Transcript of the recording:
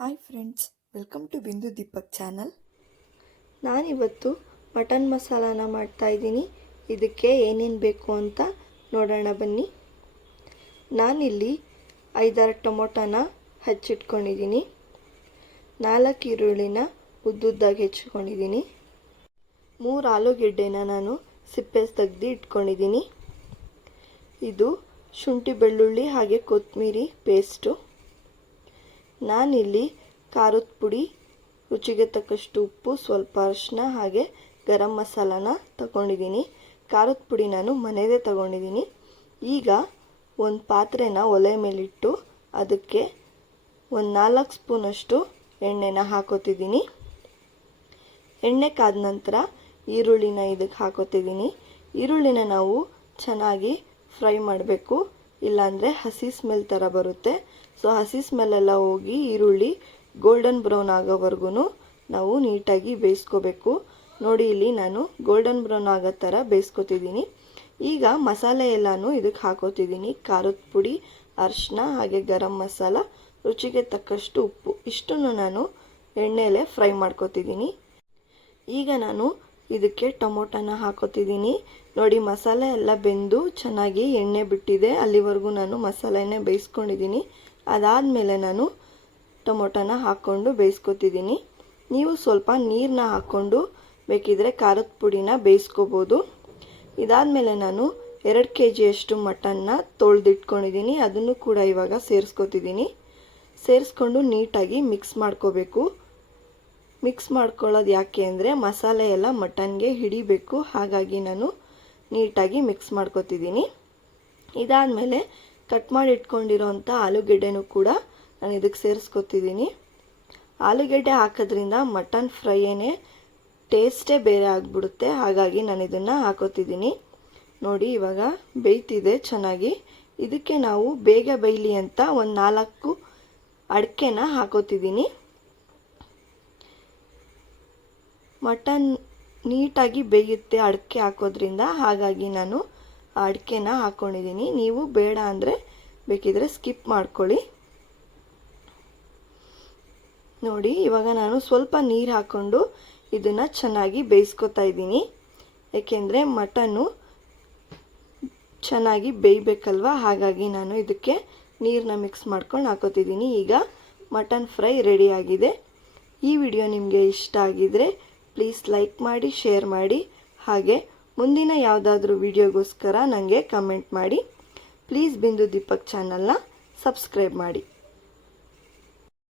Hi friends, welcome to ಬಿಂದು Deepak channel. ನಾನಿವತ್ತು mutton ಮಸಾಲಾನ ಮಾಡ್ತಾಯಿದ್ದೀನಿ. ಇದಕ್ಕೆ ಏನೇನು ಬೇಕು ಅಂತ ನೋಡೋಣ ಬನ್ನಿ. ನಾನಿಲ್ಲಿ 5-6 ಟೊಮೊಟೊನ ಹಚ್ಚಿಟ್ಕೊಂಡಿದ್ದೀನಿ. 4 ಈರುಳ್ಳಿನ ಉದ್ದುದ್ದಾಗಿ ಹೆಚ್ಚಿಕೊಂಡಿದ್ದೀನಿ. 3 ಆಲೂಗೆಡ್ಡೆನ ನಾನು ಸಿಪ್ಪೆ ತೆಗೆದು ಇಟ್ಕೊಂಡಿದ್ದೀನಿ. ಇದು ಶುಂಠಿ ಬೆಳ್ಳುಳ್ಳಿ ಹಾಗೆ ಕೊತ್ತಂಬರಿ ಪೇಸ್ಟು. ನಾನಿಲ್ಲಿ ಖಾರದ ಪುಡಿ, ರುಚಿಗೆ ತಕ್ಕಷ್ಟು ಉಪ್ಪು, ಸ್ವಲ್ಪ ಅರಿಶಿನ ಹಾಗೆ ಗರಂ ಮಸಾಲಾನ ತಗೊಂಡಿದ್ದೀನಿ. ಖಾರದ ಪುಡಿ ನಾನು ಮನೆಯದೇ ತಗೊಂಡಿದ್ದೀನಿ. ಈಗ ಒಂದು ಪಾತ್ರೆನ ಒಲೆ ಮೇಲಿಟ್ಟು ಅದಕ್ಕೆ ಒಂದು 4 ಸ್ಪೂನಷ್ಟು ಎಣ್ಣೆನ ಹಾಕೋತಿದ್ದೀನಿ. ಎಣ್ಣೆ ಕಾದ ನಂತರ ಈರುಳ್ಳಿನ ಇದಕ್ಕೆ ಹಾಕೋತಿದ್ದೀನಿ. ಈರುಳ್ಳಿನ ನಾವು ಚೆನ್ನಾಗಿ ಫ್ರೈ ಮಾಡಬೇಕು, ಇಲ್ಲಾಂದರೆ ಹಸಿ ಸ್ಮೆಲ್ ಥರ ಬರುತ್ತೆ. ಸೊ ಹಸಿ ಸ್ಮೆಲ್ಲೆಲ್ಲ ಹೋಗಿ ಈರುಳ್ಳಿ ಗೋಲ್ಡನ್ ಬ್ರೌನ್ ಆಗೋವರೆಗೂ ನಾವು ನೀಟಾಗಿ ಬೇಯಿಸ್ಕೋಬೇಕು. ನೋಡಿ, ಇಲ್ಲಿ ನಾನು ಗೋಲ್ಡನ್ ಬ್ರೌನ್ ಆಗೋ ಥರ ಬೇಯಿಸ್ಕೊತಿದ್ದೀನಿ. ಈಗ ಮಸಾಲೆ ಎಲ್ಲನೂ ಇದಕ್ಕೆ ಹಾಕೋತಿದ್ದೀನಿ. ಖಾರದ ಪುಡಿ, ಅರಿಶಿನ ಹಾಗೆ ಗರಂ ಮಸಾಲ, ರುಚಿಗೆ ತಕ್ಕಷ್ಟು ಉಪ್ಪು, ಇಷ್ಟನ್ನು ನಾನು ಎಣ್ಣೆಲೆ ಫ್ರೈ ಮಾಡ್ಕೊತಿದ್ದೀನಿ. ಈಗ ನಾನು ಇದಕ್ಕೆ ಟೊಮೊಟೊನ ಹಾಕೋತಿದ್ದೀನಿ. ನೋಡಿ, ಮಸಾಲೆ ಎಲ್ಲ ಬೆಂದು ಚೆನ್ನಾಗಿ ಎಣ್ಣೆ ಬಿಟ್ಟಿದೆ. ಅಲ್ಲಿವರೆಗೂ ನಾನು ಮಸಾಲೆನೇ ಬೇಯಿಸ್ಕೊಂಡಿದ್ದೀನಿ. ಅದಾದಮೇಲೆ ನಾನು ಟೊಮೊಟೊನ ಹಾಕ್ಕೊಂಡು ಬೇಯಿಸ್ಕೊತಿದ್ದೀನಿ. ನೀವು ಸ್ವಲ್ಪ ನೀರನ್ನ ಹಾಕ್ಕೊಂಡು ಬೇಕಿದ್ರೆ ಖಾರದ ಪುಡಿನ ಬೇಯಿಸ್ಕೋಬೋದು. ಇದಾದಮೇಲೆ ನಾನು 2 kg ಮಟನ್ನ ತೊಳೆದಿಟ್ಕೊಂಡಿದ್ದೀನಿ. ಅದನ್ನು ಕೂಡ ಇವಾಗ ಸೇರಿಸ್ಕೊತಿದ್ದೀನಿ. ಸೇರಿಸ್ಕೊಂಡು ನೀಟಾಗಿ ಮಿಕ್ಸ್ ಮಾಡ್ಕೋಬೇಕು. ಮಿಕ್ಸ್ ಮಾಡ್ಕೊಳ್ಳೋದು ಯಾಕೆ ಅಂದರೆ ಮಸಾಲೆ ಎಲ್ಲ ಮಟನ್ಗೆ ಹಿಡಿಬೇಕು. ಹಾಗಾಗಿ ನಾನು ನೀಟಾಗಿ ಮಿಕ್ಸ್ ಮಾಡ್ಕೊತಿದ್ದೀನಿ. ಇದಾದಮೇಲೆ ಕಟ್ ಮಾಡಿ ಇಟ್ಕೊಂಡಿರೋಂಥ ಆಲೂಗೆಡ್ಡೆನೂ ಕೂಡ ನಾನು ಇದಕ್ಕೆ ಸೇರಿಸ್ಕೊತಿದ್ದೀನಿ. ಆಲೂಗೆಡ್ಡೆ ಹಾಕೋದ್ರಿಂದ ಮಟನ್ ಫ್ರೈಯೇ ಟೇಸ್ಟೇ ಬೇರೆ ಆಗಿಬಿಡುತ್ತೆ. ಹಾಗಾಗಿ ನಾನು ಇದನ್ನು ಹಾಕೋತಿದ್ದೀನಿ. ನೋಡಿ, ಇವಾಗ ಬೇಯ್ತಿದೆ ಚೆನ್ನಾಗಿ. ಇದಕ್ಕೆ ನಾವು ಬೇಗ ಬೇಯಲಿ ಅಂತ ಒಂದು 4 ಅಡಿಕೆನ ಹಾಕೋತಿದ್ದೀನಿ. ಮಟನ್ ನೀಟಾಗಿ ಬೇಯುತ್ತೆ ಅಡಿಕೆ ಹಾಕೋದ್ರಿಂದ. ಹಾಗಾಗಿ ನಾನು ಅಡಿಕೆನ ಹಾಕ್ಕೊಂಡಿದ್ದೀನಿ. ನೀವು ಬೇಡ ಅಂದರೆ ಬೇಕಿದ್ರೆ ಸ್ಕಿಪ್ ಮಾಡ್ಕೊಳ್ಳಿ. ನೋಡಿ, ಇವಾಗ ನಾನು ಸ್ವಲ್ಪ ನೀರು ಹಾಕ್ಕೊಂಡು ಇದನ್ನು ಚೆನ್ನಾಗಿ ಬೇಯಿಸ್ಕೊತಾ ಇದ್ದೀನಿ. ಏಕೆಂದರೆ ಮಟನ್ನು ಚೆನ್ನಾಗಿ ಬೇಯಬೇಕಲ್ವ. ಹಾಗಾಗಿ ನಾನು ಇದಕ್ಕೆ ನೀರನ್ನ ಮಿಕ್ಸ್ ಮಾಡ್ಕೊಂಡು ಹಾಕೋತಿದ್ದೀನಿ. ಈಗ ಮಟನ್ ಫ್ರೈ ರೆಡಿಯಾಗಿದೆ. ಈ ವಿಡಿಯೋ ನಿಮಗೆ ಇಷ್ಟ ಆಗಿದರೆ ಪ್ಲೀಸ್ ಲೈಕ್ ಮಾಡಿ, ಶೇರ್ ಮಾಡಿ, ಹಾಗೆ ಮುಂದಿನ ಯಾವುದಾದ್ರೂ ವಿಡಿಯೋಗೋಸ್ಕರ ನನಗೆ ಕಮೆಂಟ್ ಮಾಡಿ. ಪ್ಲೀಸ್ ಬಿಂದು ದೀಪಕ್ ಚಾನಲ್ನ ಸಬ್ಸ್ಕ್ರೈಬ್ ಮಾಡಿ.